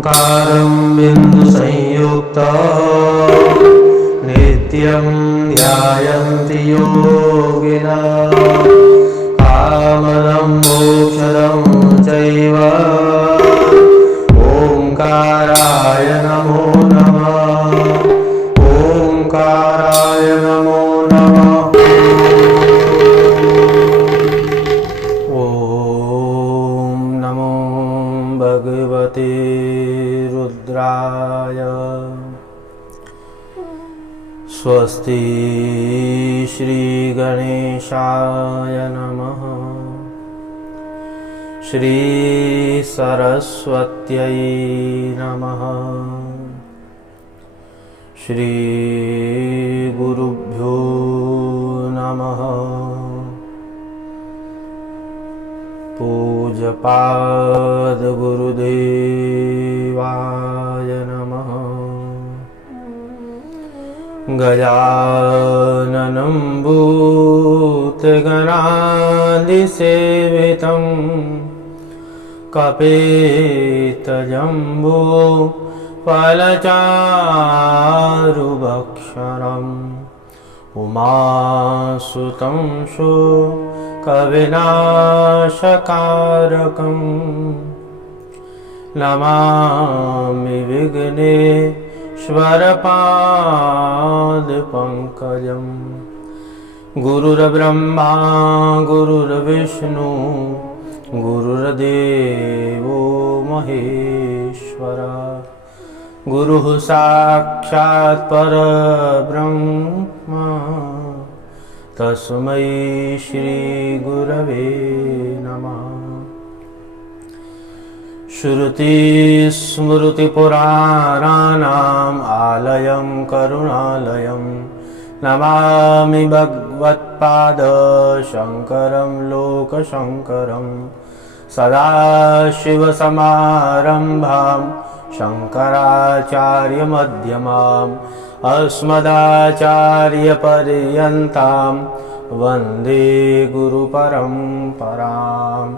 ओंकारं बिन्दुसंयुक्तं नित्यं ध्यायन्ति योगिनः कामदं मोक्षदं चैव ओंकाराय नमो नमः। ओंकाराय नमो नमः। ओम नमो भगवते रुद्राय। स्वस्ति श्री गणेशाय नमः। श्री सरस्वत्यै नमः। श्री गुरुभ्यो नमः। पूज्यपाद गुरुदेवाय नमः। गजाननं भूतगणादिसेवितं कपितजम्बो फलचारुभक्षणम् उमासुतं शोकविनाशकारकं नमामि विघ्नेश्वरपादपङ्कजं। गुरुर्ब्रह्मा गुरुर्विष्णु गुरुर्देवो महेश्वरः। गुरुः साक्षात् परब्रह्म तस्मै श्री गुरवे नमः। श्रुतिस्मृतिपुराणानाम् आलयं करुणालयं नमामि भगवत्पाद शङ्करं लोकशङ्करं। सदाशिवसमारम्भां शङ्कराचार्यमध्यमाम् अस्मदाचार्यपर्यन्तां वन्दे गुरुपरम्पराम्।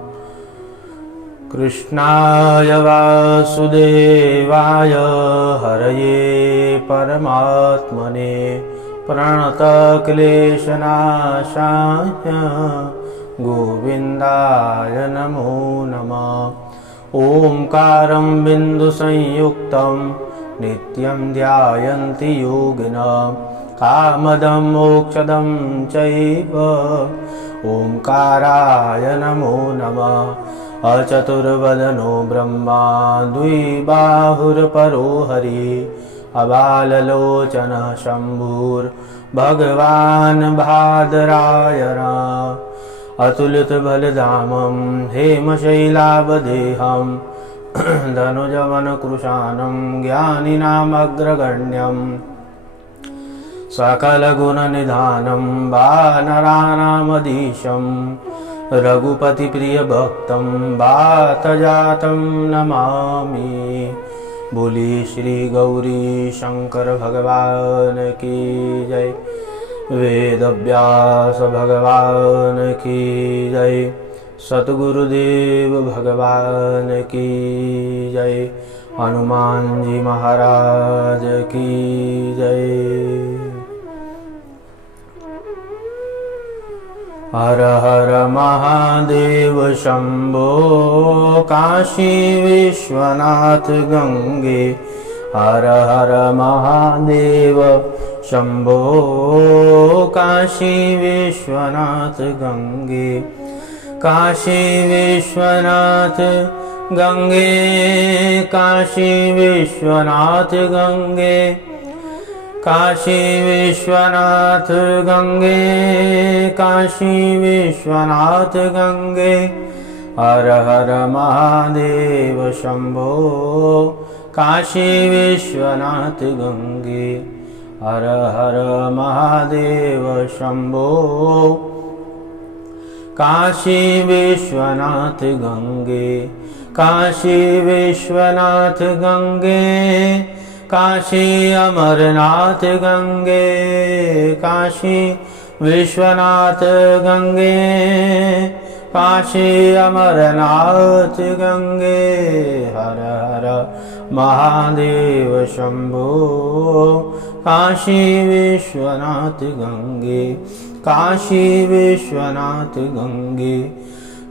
कृष्णाय वासुदेवाय हरये परमात्मने प्रणतक्लेशनाशाय गोविन्दाय नमो नमः। ओंकारं बिन्दुसंयुक्तं नित्यं ध्यायन्ति योगिनः कामदं मोक्षदं चैव ओंकाराय नमो नमः। अचतुर्वदनो ब्रह्मा द्विबाहुर्परो हरिः अबाललोचनः शम्भुर्भगवान् बादरायणः। अतुलितबलधामं हेमशैलावदेहं धनुजवनकृशानं ज्ञानिनामग्रगण्यं सकलगुणनिधानं वानराणामधीशं रघुपतिप्रियभक्तं वातजातं नमामि। बोली श्री गौरी शंकर भगवान की जय। वेदव्यास भगवान की जय। सतगुरुदेव भगवान की जय। हनुमान जी महाराज की जय। हर हर महादेव शंभो काशी विश्वनाथ गंगे। हर हर महादेव शंभो काशी विश्वनाथ गंगे। काशी विश्वनाथ गंगे काशी विश्वनाथ गंगे। काशी विश्वनाथ गंगे काशी विश्वनाथ गंगे। हर हर महादेव शंभो काशी विश्वनाथ गंगे। हर हर महादेव शंभो काशी विश्वनाथ गंगे। काशी विश्वनाथ गंगे काशी अमरनाथ गंगे। काशी विश्वनाथ गंगे काशी अमरनाथ गंगे हर हर महादेव शंभो काशी विश्वनाथ गंगे काशी विश्वनाथ गंगे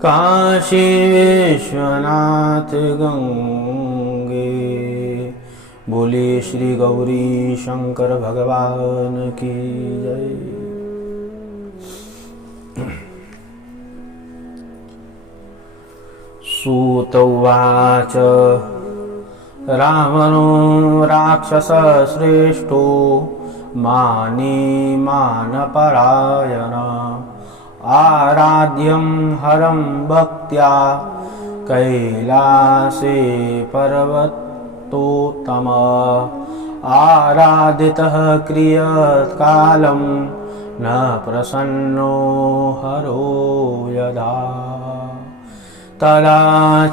काशी विश्वनाथ गंगे। बोले श्री गौरी शंकर भगवान की जय। सूत उवाच रावणो राक्षसश्रेष्ठो मानी मानपरायण आराध्यं हरं भक्त्या कैलासे पर्वतोत्तम आराधितः क्रियत्कालं न प्रसन्नो हरो यदा तदा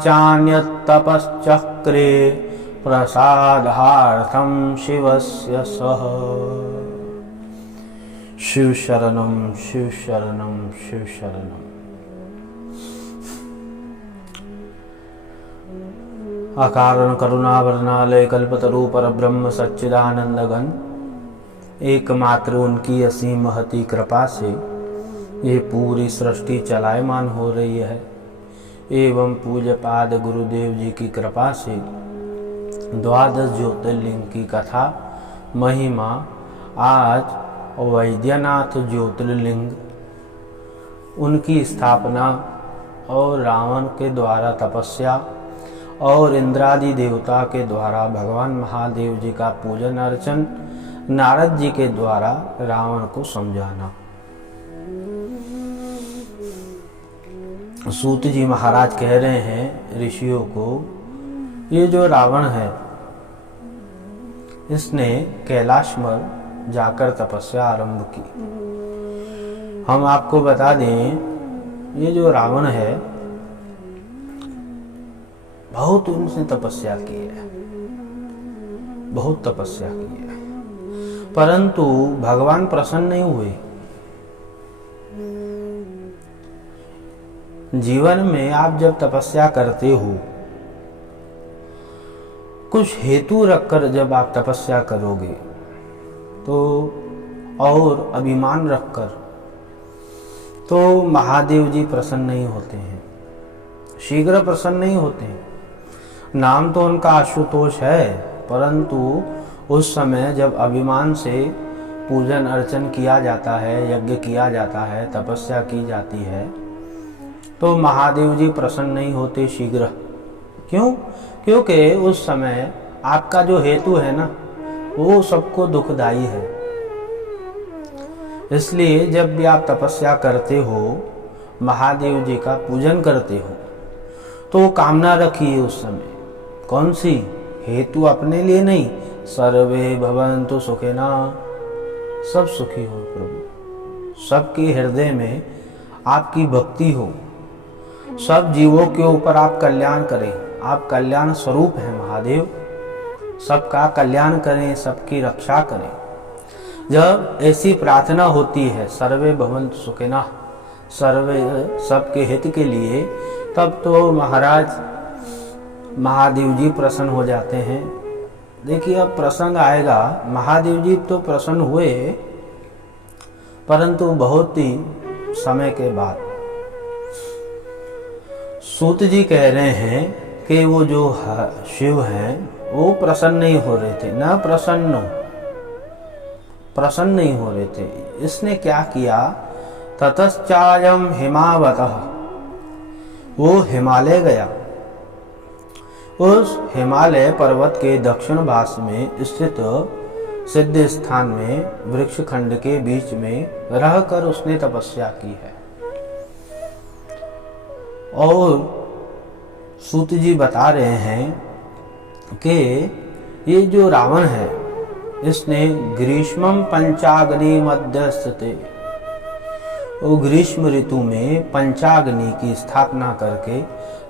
चान्यत्तपश्चक्रे प्रसादार्थं शिवस्य सः। शिव शरणं शिव शरणं शिव शरणं। अकारण करुणावरणालय कल्पतरु परब्रह्म सच्चिदानंद घन एकमात्र उनकी असीम महती कृपा से ये पूरी सृष्टि चलायमान हो रही है एवं पूज्य पाद गुरुदेव जी की कृपा से 12 ज्योतिर्लिंग की कथा महिमा आज वैद्यनाथ ज्योतिर्लिंग उनकी स्थापना और रावण के द्वारा तपस्या और इंद्रादि देवता के द्वारा भगवान महादेव जी का पूजन अर्चन नारद जी के द्वारा रावण को समझाना। सूत जी महाराज कह रहे हैं ऋषियों को, ये जो रावण है इसने कैलाश में जाकर तपस्या आरंभ की। हम आपको बता दें ये जो रावण है बहुत उनसे तपस्या की है, बहुत तपस्या की है, परंतु भगवान प्रसन्न नहीं हुए। जीवन में आप जब तपस्या करते हो कुछ हेतु रखकर जब आप तपस्या करोगे तो और अभिमान रखकर तो महादेव जी प्रसन्न नहीं होते हैं, शीघ्र प्रसन्न नहीं होते हैं। नाम तो उनका आशुतोष है, परंतु उस समय जब अभिमान से पूजन अर्चन किया जाता है, यज्ञ किया जाता है, तपस्या की जाती है तो महादेव जी प्रसन्न नहीं होते शीघ्र। क्यों? क्योंकि उस समय आपका जो हेतु है ना वो सबको दुखदाई है। इसलिए जब भी आप तपस्या करते हो, महादेव जी का पूजन करते हो तो कामना रखिए उस समय। कौन सी? हेतु अपने लिए नहीं, सर्वे भवन्तु सुखिना, सब सुखी हो प्रभु, सबके हृदय में आपकी भक्ति हो, सब जीवों के ऊपर आप कल्याण करें। आप कल्याण स्वरूप हैं महादेव, सबका कल्याण करें, सबकी रक्षा करें। जब ऐसी प्रार्थना होती है सर्वे भवन्तु सुखिना, सर्वे सबके हित के लिए, तब तो महाराज महादेव जी प्रसन्न हो जाते हैं। देखिए अब प्रसंग आएगा, महादेव जी तो प्रसन्न हुए परंतु बहुत ही समय के बाद। सूत जी कह रहे हैं कि वो जो शिव हैं वो प्रसन्न नहीं हो रहे थे, न प्रसन्न नहीं हो रहे थे। इसने क्या किया? ततश्चायम हिमावतः, वो हिमालय गया। उस हिमालय पर्वत के दक्षिण भाग में स्थित सिद्ध स्थान में वृक्ष खंड के बीच में रहकर उसने तपस्या की है। और सूत जी बता रहे हैं कि ये जो रावण है इसने ग्रीष्मम पंचाग्नि मध्यस्थे, वो ग्रीष्म ऋतु में पंचाग्नि की स्थापना करके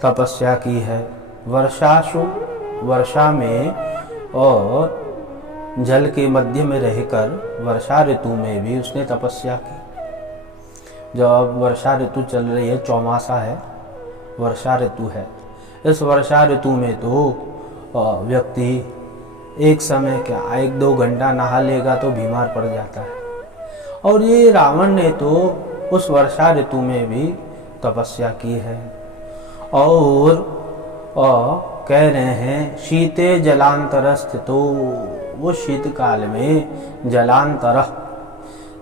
तपस्या की है। वर्षाशु, वर्षा में और जल के मध्य में रहकर वर्षा ऋतु में भी उसने तपस्या की। जब वर्षा ऋतु चल रही है, चौमासा है, वर्षा ऋतु है, इस वर्षा ऋतु में तो व्यक्ति एक समय क्या 1-2 घंटा नहा लेगा तो बीमार पड़ जाता है। और ये रावण ने तो उस वर्षा ऋतु में भी तपस्या की है। और कह रहे हैं शीते जलांतर स्थितो, वो शीतकाल में जलांतर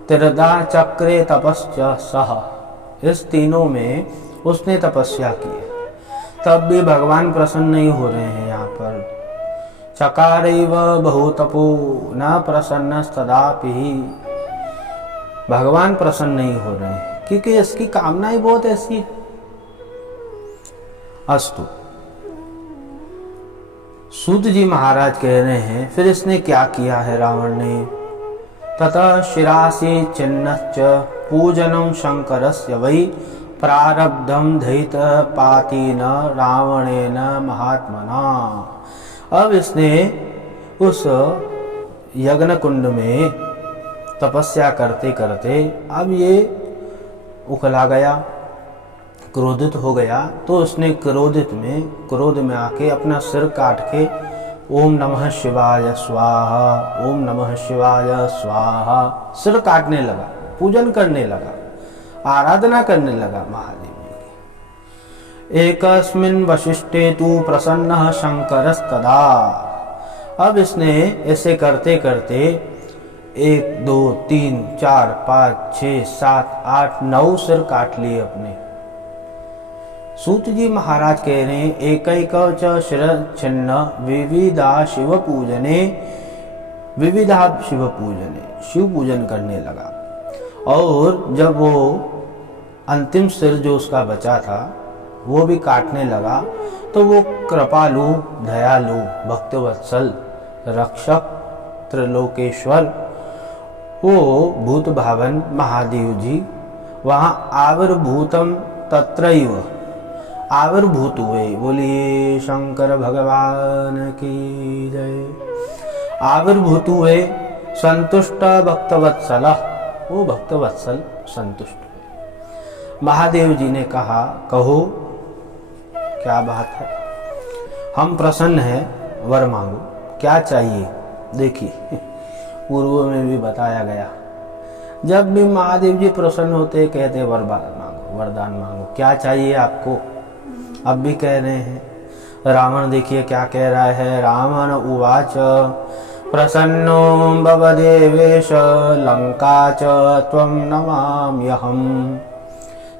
त्रिधा चक्रे तपस्या सह, इस तीनों में उसने तपस्या की है। तब भी भगवान प्रसन्न नहीं हो रहे हैं। यहाँ पर चकारैव बहुतपो न प्रसन्न तदापि, भगवान प्रसन्न नहीं हो रहे हैं क्योंकि इसकी कामना ही बहुत ऐसी। अस्तु, सूत जी महाराज कह रहे हैं फिर इसने क्या किया है रावण ने। ततः शिरासि चिन्नश्च पूजनम शंकरस्य वै प्रारब्धम दहित पातिन रावणेन महात्मना। अब इसने उस यज्ञ कुंड में तपस्या करते करते अब ये उकला गया, क्रोधित हो गया, तो उसने क्रोध में आके अपना सिर काट के ओम नमः शिवाय स्वाहा, ओम नमः शिवाय स्वाहा सिर काटने लगा, पूजन करने लगा, आराधना करने लगा महादेव जी की। एकस्मिन् वशिष्ठे तु प्रसन्नः शंकरस्तदा। अब इसने ऐसे करते करते 1 2 3 4 5 6 7 8 9 सिर काट लिए अपने। सूत जी महाराज कह रहे हैं एकैक च शिर छिन्न विविधा शिव पूजने, विविधा शिव पूजने, शिव पूजन करने लगा। और जब वो अंतिम सिर जो उसका बचा था वो भी काटने लगा, तो वो कृपालु, दयालु, भक्तवत्सल, रक्षक, त्रिलोकेश्वर, वो भूत भावन महादेव जी वहाँ आविर्भूतम तत्रैव, आविर्भूत हुए। बोलिए शंकर भगवान की जय। आविर्भूत हुए, संतुष्ट भक्तवत्सल, वो भक्तवत्सल संतुष्ट हुए। महादेव जी ने कहा कहो क्या बात है, हम प्रसन्न हैं, वर मांगो, क्या चाहिए। देखिए पूर्व में भी बताया गया, जब भी महादेव जी प्रसन्न होते कहते वरदान मांगो, वरदान मांगो, क्या चाहिए आपको। अब भी कह रहे हैं। रावण देखिए क्या कह रहा है। रावण उवाच प्रसन्नो भवदेवेश लंका च त्वं नमाम्यहम्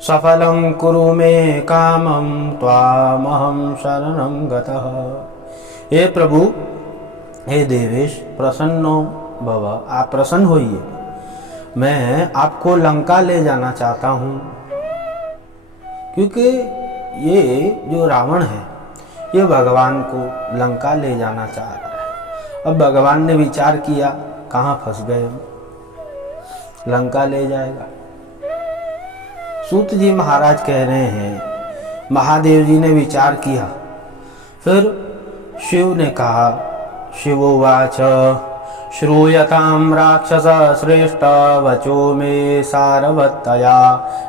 सफलं कुरु मे कामं त्वामहं शरणं गतः। हे प्रभु, हे देवेश, प्रसन्नो भव, आप प्रसन्न होइए, मैं आपको लंका ले जाना चाहता हूँ। क्योंकि ये जो रावण है ये भगवान को लंका ले जाना चाह रहा है। अब भगवान ने विचार किया कहाँ फंस गए हम, लंका ले जाएगा। सूत जी महाराज कह रहे हैं महादेव जी ने विचार किया, फिर शिव ने कहा, शिवोवाच श्रूयतां राक्षस श्रेष्ठ वचो मे सारवत्तया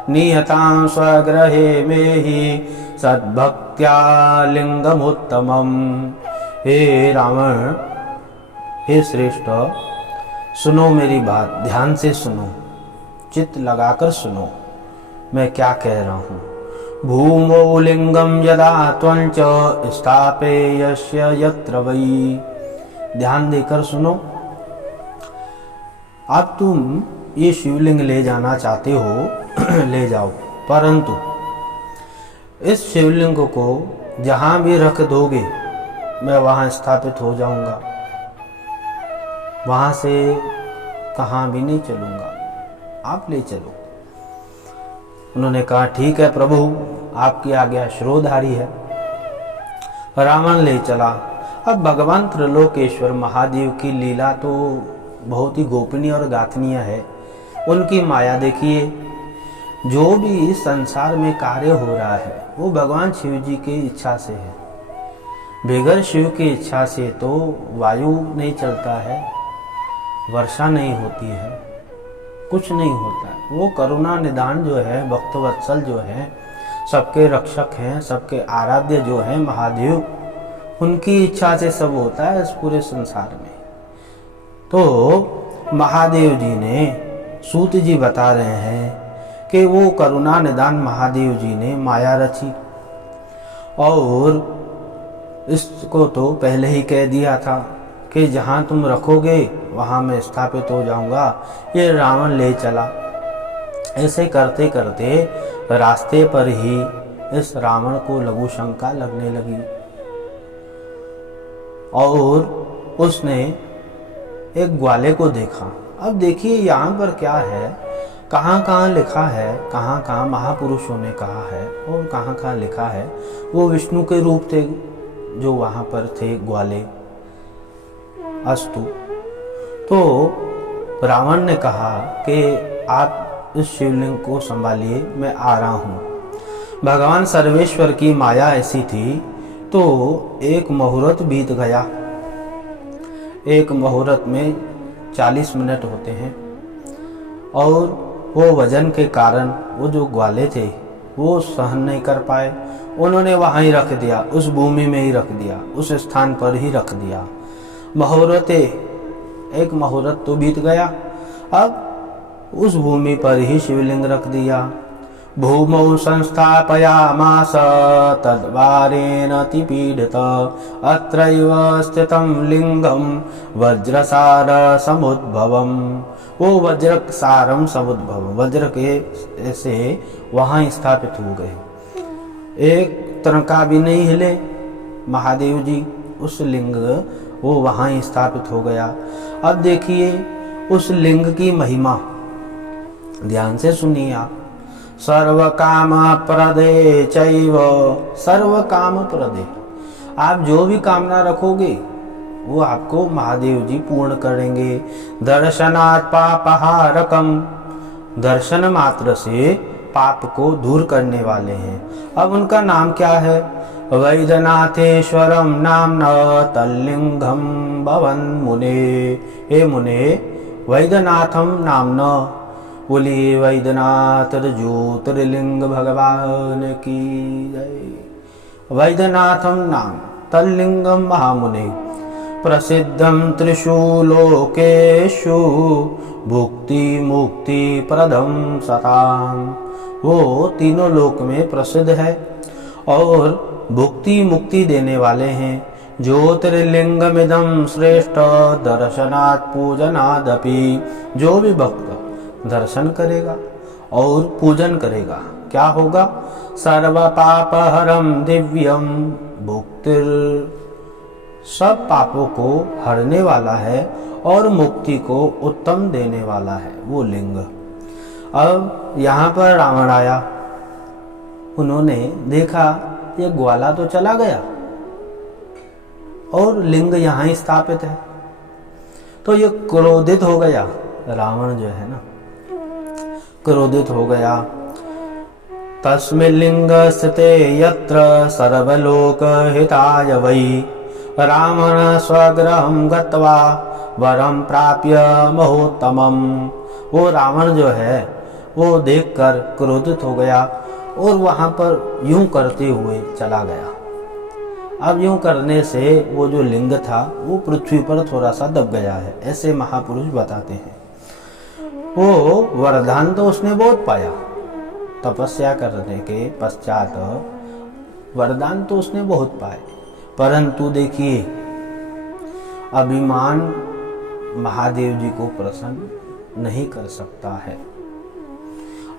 नियतां स्वगृहे मे हि सद्भक्त्या लिंगमुत्तमम्। हे रावण, हे श्रेष्ठ, सुनो मेरी बात, ध्यान से सुनो, चित्त लगाकर सुनो मैं क्या कह रहा हूँ। भूमौ लिंगम यदा त्वंच स्थापेयस्य यत्र वै। ध्यान देकर सुनो। अब तुम ये शिवलिंग ले जाना चाहते हो ले जाओ, परंतु इस शिवलिंग को जहाँ भी रख दोगे मैं वहाँ स्थापित हो जाऊंगा, वहाँ से कहाँ भी नहीं चलूंगा, आप ले चलो। उन्होंने कहा ठीक है प्रभु, आपकी आज्ञा शिरोधारी है। रावण ले चला। अब भगवान त्रिलोकेश्वर महादेव की लीला तो बहुत ही गोपनीय और गाथनीय है। उनकी माया देखिए, जो भी संसार में कार्य हो रहा है वो भगवान शिव जी की इच्छा से है। बगैर शिव की इच्छा से तो वायु नहीं चलता है, वर्षा नहीं होती है, कुछ नहीं होता है। वो करुणा निदान जो है, भक्तवत्सल जो है, सबके रक्षक हैं, सबके आराध्य जो हैं महादेव, उनकी इच्छा से सब होता है इस पूरे संसार में। तो महादेव जी ने, सूत जी बता रहे हैं कि वो करुणा निदान महादेव जी ने माया रची, और इसको तो पहले ही कह दिया था कि जहाँ तुम रखोगे वहाँ मैं स्थापित हो जाऊंगा। ये रावण ले चला। ऐसे करते करते रास्ते पर ही इस रावण को लघु शंका लगने लगी, और उसने एक ग्वाले को देखा। अब देखिए यहाँ पर क्या है, कहाँ कहाँ लिखा है, कहाँ कहाँ महापुरुषों ने कहा है और कहाँ कहाँ लिखा है। वो विष्णु के रूप थे जो वहाँ पर थे ग्वाले। अस्तु, तो रावण ने कहा कि आप इस शिवलिंग को संभालिए, मैं आ रहा हूँ। भगवान सर्वेश्वर की माया ऐसी थी, तो एक मुहूर्त बीत गया। एक मुहूर्त में 40 मिनट होते हैं, और वो वजन के कारण वो जो ग्वाले थे वो सहन नहीं कर पाए। उन्होंने वहाँ ही रख दिया, उस भूमि में ही रख दिया, उस स्थान पर ही रख दिया। एक मुहूर्त तो बीत गया, अब उस भूमि पर ही शिवलिंग रख दिया। भूमौ संस्थापयामास तद्वारेण अतिपीडित अत्रैव स्थितं लिंगम वज्रसार समुद्भवम। वो वज्रसारम समुद्भवम, वज्र के ऐसे वहाँ स्थापित हो गए। एक तनका भी नहीं हिले महादेव जी, उस लिंग वो वहाँ ही स्थापित हो गया। अब देखिए उस लिंग की महिमा, ध्यान से सुनिए आप। सर्व काम प्रदे चैव, सर्व काम प्रदे, आप जो भी कामना रखोगे वो आपको महादेव जी पूर्ण करेंगे। दर्शनात् पापहारकम, दर्शन मात्र से पाप को दूर करने वाले हैं। अब उनका नाम क्या है? वैद्यनाथेश्वरम नाम्ना तल्लिंगम भवन मुने। हे मुने, वैद्यनाथम नाम्ना, बोलिए वैद्यनाथ ज्योतिर्लिंग भगवान की जय। वैद्यनाथम नाम तल्लिंगम महामुने प्रसिद्धम त्रिषु लोकेषु भुक्ति मुक्ति प्रदम सताम। वो तीनों लोक में प्रसिद्ध है और भुक्ति मुक्ति देने वाले हैं। ज्योतिर्लिंगमिदं श्रेष्ठ दर्शनात् पूजनादपि। जो भी भक्त दर्शन करेगा और पूजन करेगा क्या होगा? सर्व पापहरम दिव्यम भुक्तिर, सब पापों को हरने वाला है और मुक्ति को उत्तम देने वाला है वो लिंग। अब यहाँ पर रावण आया, उन्होंने देखा ये ग्वाला तो चला गया और लिंग यहाँ ही स्थापित है, तो ये क्रोधित हो गया। रावण जो है ना, क्रोधित हो गया। तस्मिन् लिंग स्थिते यत्र सर्वलोक हिताय वै रावण स्वगृहं गत्वा वरम प्राप्य महोत्तमम। वो रावण जो है वो देखकर क्रोधित हो गया और वहां पर यूं करते हुए चला गया। अब यूं करने से वो जो लिंग था वो पृथ्वी पर थोड़ा सा दब गया है, ऐसे महापुरुष बताते हैं। वो वरदान तो उसने बहुत पाया, तपस्या करने के पश्चात वरदान तो उसने बहुत पाए, परंतु देखिए अभिमान महादेव जी को प्रसन्न नहीं कर सकता है।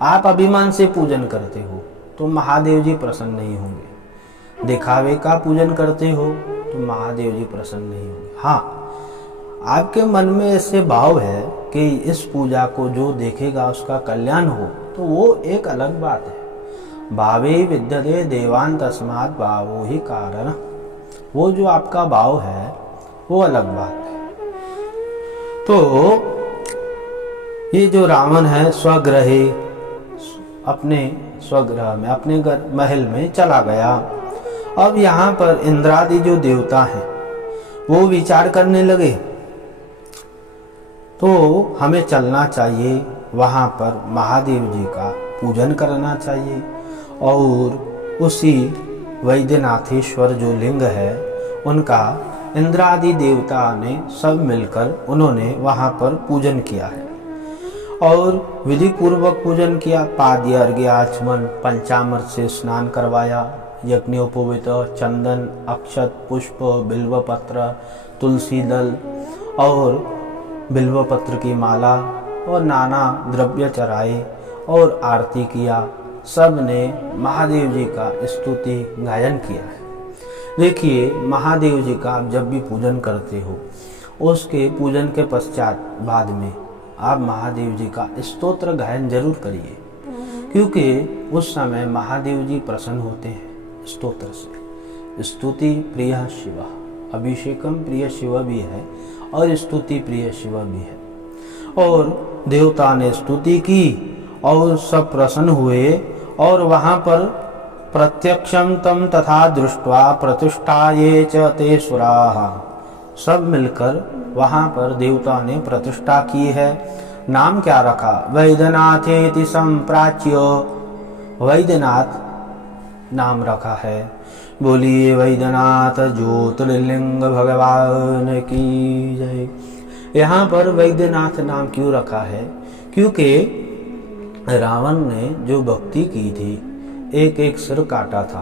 आप अभिमान से पूजन करते हो तो महादेव जी प्रसन्न नहीं होंगे। दिखावे का पूजन करते हो तो महादेव जी प्रसन्न नहीं होंगे। हाँ, आपके मन में ऐसे भाव है कि इस पूजा को जो देखेगा उसका कल्याण हो, तो वो एक अलग बात है। भावे विद्यते देवान तस्मात् भावो ही कारण। वो जो आपका भाव है वो अलग बात है। तो ये जो रावण है स्वग्रहे, अपने स्वग्रह में, अपने महल में चला गया। अब यहाँ पर इंद्रादि जो देवता हैं वो विचार करने लगे, तो हमें चलना चाहिए वहाँ पर महादेव जी का पूजन करना चाहिए। और उसी वैद्यनाथेश्वर जो लिंग है उनका इंद्रादि देवता ने सब मिलकर उन्होंने वहाँ पर पूजन किया है और विधि पूर्वक पूजन किया। पाद्य अर्घ्य आचमन पंचामृत से स्नान करवाया, यज्ञोपवीत चंदन अक्षत पुष्प बिल्वपत्र तुलसी दल और बिल्वपत्र की माला और नाना द्रव्य चढ़ाए और आरती किया। सब ने महादेव जी का स्तुति गायन किया है। देखिए, महादेव जी का आप जब भी पूजन करते हो उसके पूजन के पश्चात बाद में आप महादेव जी का स्तोत्र गायन जरूर करिए, क्योंकि उस समय महादेव जी प्रसन्न होते हैं स्तोत्र से। स्तुति प्रिय शिव, अभिषेकम प्रिय शिव भी है और स्तुति प्रिय शिव भी है। और देवता ने स्तुति की और सब प्रसन्न हुए और वहाँ पर प्रत्यक्षम तम तथा दृष्ट्वा प्रतिष्ठाये च ते सुराः, सब मिलकर वहाँ पर देवता ने प्रतिष्ठा की है। नाम क्या रखा? वैद्यनाथेति संप्राच्य, वैद्यनाथ नाम रखा है। बोलिए वैद्यनाथ ज्योतिर्लिंग भगवान की जय। यहाँ पर वैद्यनाथ नाम क्यों रखा है? क्योंकि रावण ने जो भक्ति की थी, एक एक सिर काटा था,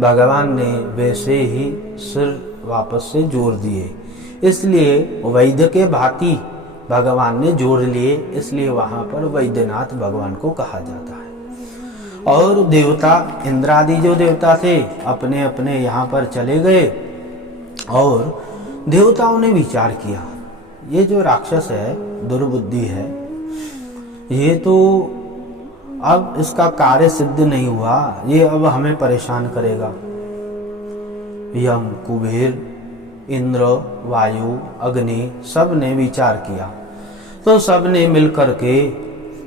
भगवान ने वैसे ही सिर वापस से जोड़ दिए, इसलिए वैद्य के भांति भगवान ने जोड़ लिए, इसलिए वहाँ पर वैद्यनाथ भगवान को कहा जाता है। और देवता इंद्रादि जो देवता थे अपने अपने यहाँ पर चले गए और देवताओं ने विचार किया, ये जो राक्षस है दुर्बुद्धि है, ये तो अब इसका कार्य सिद्ध नहीं हुआ, ये अब हमें परेशान करेगा। यम कुबेर इंद्र वायु अग्नि सब ने विचार किया, तो सब ने मिलकर के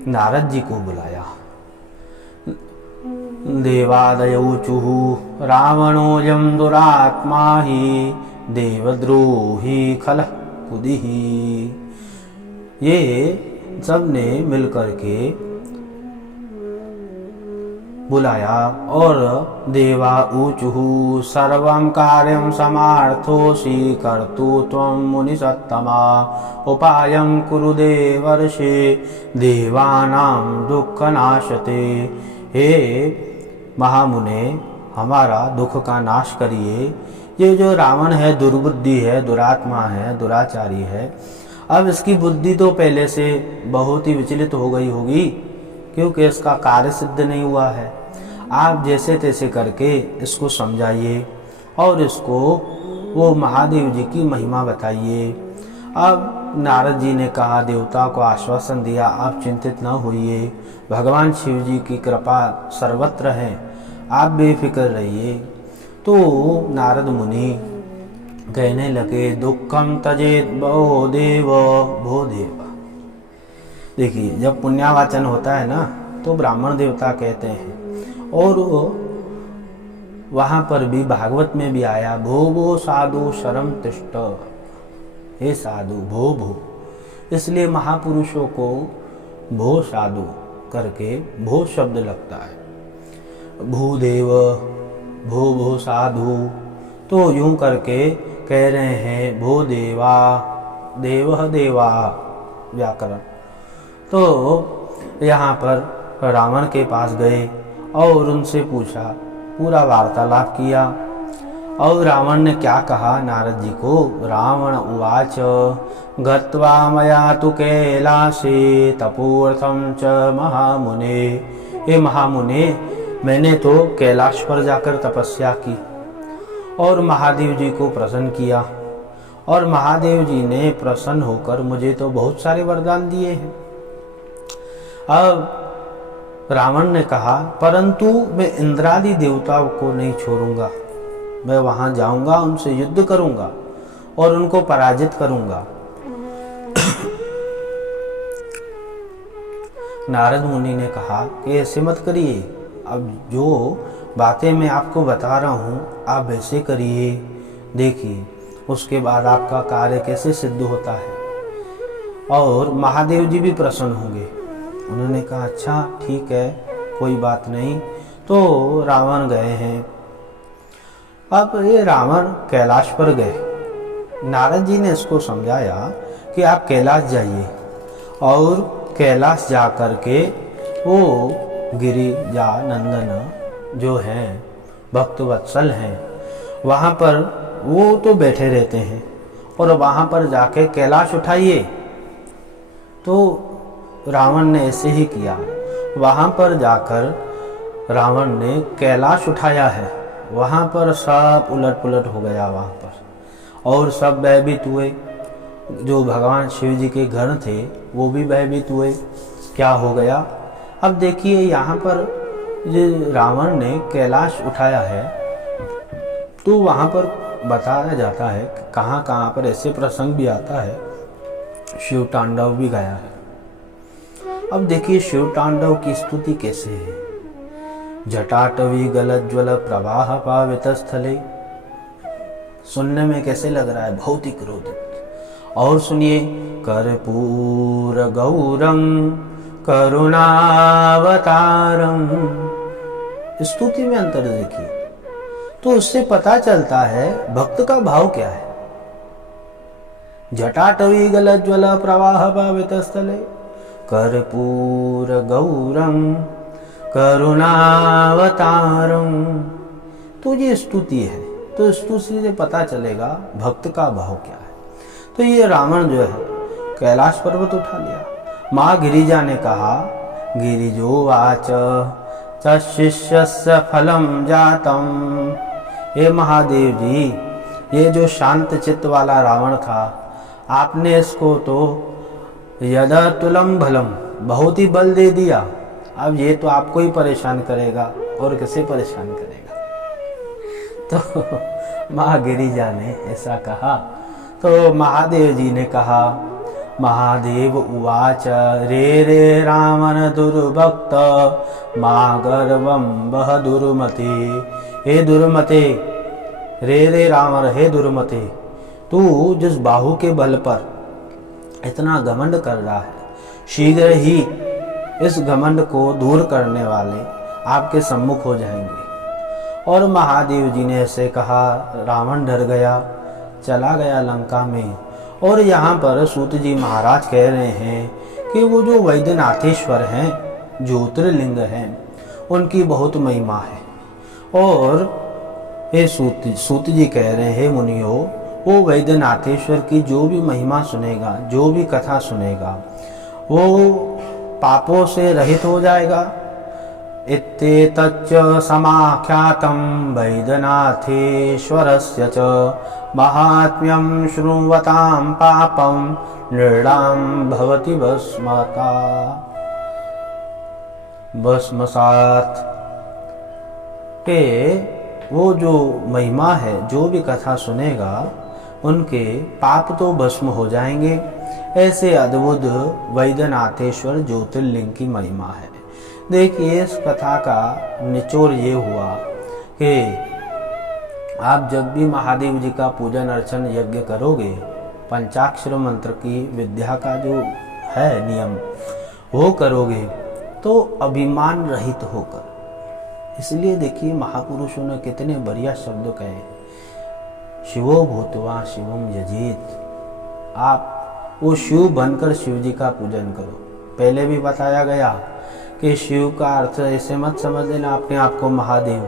नारद जी को बुलाया। देवादयौचुः रावणो यम दुरात्मा ही देवद्रोही खलः कुदिः। ये सब ने मिलकर के बुलाया और देवा ऊचुः सर्वं कार्यं समार्थोऽसि कर्तु त्वं मुनिसत्तमा उपायं कुरु देवर्षे देवानां दुःखनाशते। हे महामुने, हमारा दुख का नाश करिए। ये जो रावण है दुर्बुद्धि है, दुरात्मा है, दुराचारी है, अब इसकी बुद्धि तो पहले से बहुत ही विचलित हो गई होगी, क्योंकि इसका कार्य सिद्ध नहीं हुआ है। आप जैसे तैसे करके इसको समझाइए और इसको वो महादेव जी की महिमा बताइए। अब नारद जी ने कहा, देवता को आश्वासन दिया, आप चिंतित न होइए, भगवान शिव जी की कृपा सर्वत्र है, आप बेफिक्र रहिए। तो नारद मुनि कहने लगे, दुखम तजेत भो देव भो देव। देखिए, जब पुण्यावाचन होता है ना तो ब्राह्मण देवता कहते हैं, और वहाँ पर भी भागवत में भी आया, भो भो साधु शरम तिष्ठ, हे साधु भो भो। इसलिए महापुरुषों को भो साधु करके भो शब्द लगता है। भूदेव भो भो साधु, तो यूं करके कह रहे हैं भो देवा देवः देवा व्याकरण। तो यहाँ पर रावण के पास गए और उनसे पूछा, पूरा वार्तालाप किया। और रावण ने क्या कहा नारद जी को? रावण उवाच गत्वा मया तु कैलासे तपोर्थम च महामुने। हे महामुने, मैंने तो कैलाश पर जाकर तपस्या की और महादेव जी को प्रसन्न किया, और महादेव जी ने प्रसन्न होकर मुझे तो बहुत सारे वरदान दिए हैं। अब रावण ने कहा, परंतु मैं इंद्रादि देवताओं को नहीं छोड़ूंगा, मैं वहां जाऊंगा, उनसे युद्ध करूंगा और उनको पराजित करूंगा। नारद मुनि ने कहा कि ऐसे मत करिए, अब जो बातें मैं आपको बता रहा हूं आप वैसे करिए, देखिए उसके बाद आपका कार्य कैसे सिद्ध होता है और महादेव जी भी प्रसन्न होंगे। उन्होंने कहा अच्छा ठीक है, कोई बात नहीं। तो रावण गए हैं। अब ये रावण कैलाश पर गए। नारद जी ने इसको समझाया कि आप कैलाश जाइए और कैलाश जा कर के वो गिरिजा नंदन जो हैं भक्त वत्सल हैं वहाँ पर वो तो बैठे रहते हैं और वहाँ पर जाके कैलाश उठाइए। तो रावण ने ऐसे ही किया। वहाँ पर जाकर रावण ने कैलाश उठाया है। वहाँ पर सब उलट पुलट हो गया वहाँ पर, और सब भयभीत हुए। जो भगवान शिव जी के घर थे वो भी भयभीत हुए, क्या हो गया। अब देखिए यहाँ पर जो रावण ने कैलाश उठाया है तो वहाँ पर बताया जाता है कि कहाँ कहाँ पर ऐसे प्रसंग भी आता है, शिव तांडव भी गाया है। अब देखिए शिव तांडव की स्तुति कैसे है। जटाटवी गलज्ज्वल प्रवाह पावित स्थले, सुनने में कैसे लग रहा है, बहुत ही क्रोधित। और सुनिए, कर्पूर गौरम करुणावतारम, स्तुति में अंतर देखिए तो उससे पता चलता है भक्त का भाव क्या है। जटाटवी गलज्ज्वल प्रवाह पावित स्थले कर्पूर गौरम करुणावतारम, तो ये स्तुति है। तो स्तुति से पता चलेगा भक्त का भाव क्या है। तो ये रावण जो है कैलाश पर्वत उठा लिया। माँ गिरिजा ने कहा, गिरिजोवाच शिष्यस्य फलम जातम, हे महादेव जी, ये जो शांत चित्त वाला रावण था, आपने इसको तो यदा तुलम भलम, बहुत ही बल दे दिया। अब ये तो आपको ही परेशान करेगा और किसे परेशान करेगा। तो माँ गिरिजा ने ऐसा कहा। तो महादेव जी ने कहा, महादेव उवाच रे रे रावण दुर्भक्त माँ गर्वम बह दुर्मते, हे दुर्मते, रे रे रावण, हे दुर्मते, तू जिस बाहु के बल पर इतना घमंड कर रहा है, शीघ्र ही इस घमंड को दूर करने वाले आपके सम्मुख हो जाएंगे। और महादेव जी ने ऐसे कहा। रावण डर गया, चला गया लंका में। और यहाँ पर सूत जी महाराज कह रहे हैं कि वो जो वैद्यनाथेश्वर हैं, ज्योतिर्लिंग हैं, उनकी बहुत महिमा है। और ये सूत जी कह रहे हैं, मुनियों, वो वैद्यनाथेश्वर की जो भी महिमा सुनेगा, जो भी कथा सुनेगा, वो पापों से रहित हो जाएगा। इत्येतच्च समाख्यातं वैद्यनाथेश्वरस्य च महात्म्यं शृण्वतां पापं नृणां भवति भस्मसात्, के वो जो महिमा है, जो भी कथा सुनेगा, उनके पाप तो भस्म हो जाएंगे। ऐसे अद्भुत वैद्यनाथेश्वर ज्योतिर्लिंग की महिमा है। देखिए, इस कथा का निचोड़ ये हुआ कि आप जब भी महादेव जी का पूजन अर्चन यज्ञ करोगे, पंचाक्षर मंत्र की विद्या का जो है नियम, वो करोगे तो अभिमान रहित होकर। इसलिए देखिए महापुरुषों ने कितने बढ़िया शब्द कहे, शिवो भूतवा शिवम यजेत। आप वो शिव बनकर शिव जी का पूजन करो। पहले भी बताया गया कि शिव का अर्थ ऐसे मत समझ लेना अपने आप को महादेव,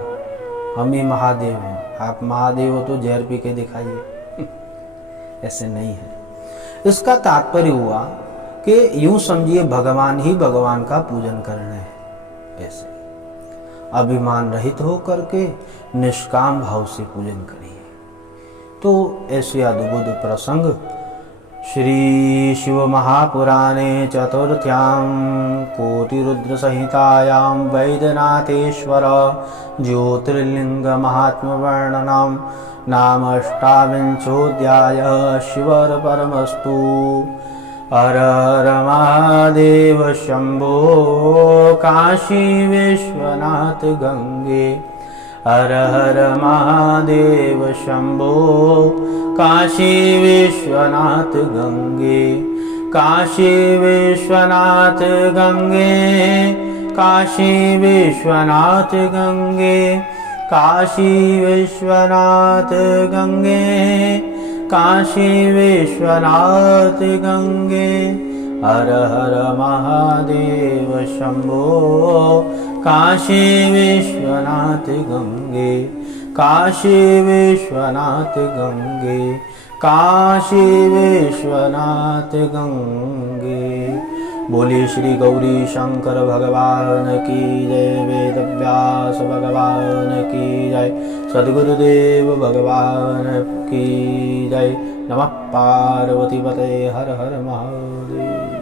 हम ही महादेव हैं। आप महादेव हो तो जहर पी के दिखाइए, ऐसे नहीं है। इसका तात्पर्य हुआ कि यूं समझिए भगवान ही भगवान का पूजन करना है। ऐसे अभिमान रहित हो करके निष्काम भाव से पूजन करिए। तो ऐसे अद्भुत प्रसंग श्री शिव महापुराणे चतुर्थ्यां कोटिरुद्र संहितायां वैद्यनाथेश्वर ज्योतिर्लिंग महात्म्य वर्णनम नाम अष्टाविंशोऽध्याय। शिवर्परमस्तु। हर हर महादेव शंभो काशी विश्वनाथ गंगे। हर हर महादेव शंभो काशी विश्वनाथ गंगे। काशी विश्वनाथ गंगे, काशी विश्वनाथ गंगे, काशी विश्वनाथ गंगे, काशी विश्वनाथ गंगे। हर हर महादेव शंभो, काशी विश्वनाथ गंगे, काशी विश्वनाथ गंगे, काशी विश्वनाथ गंगे। बोलिए श्री गौरी शंकर भगवान की जय, वेद व्यास भगवान की जय, सद्गुरुदेव भगवान की जय। नमः पार्वती पते, हर हर महादेव।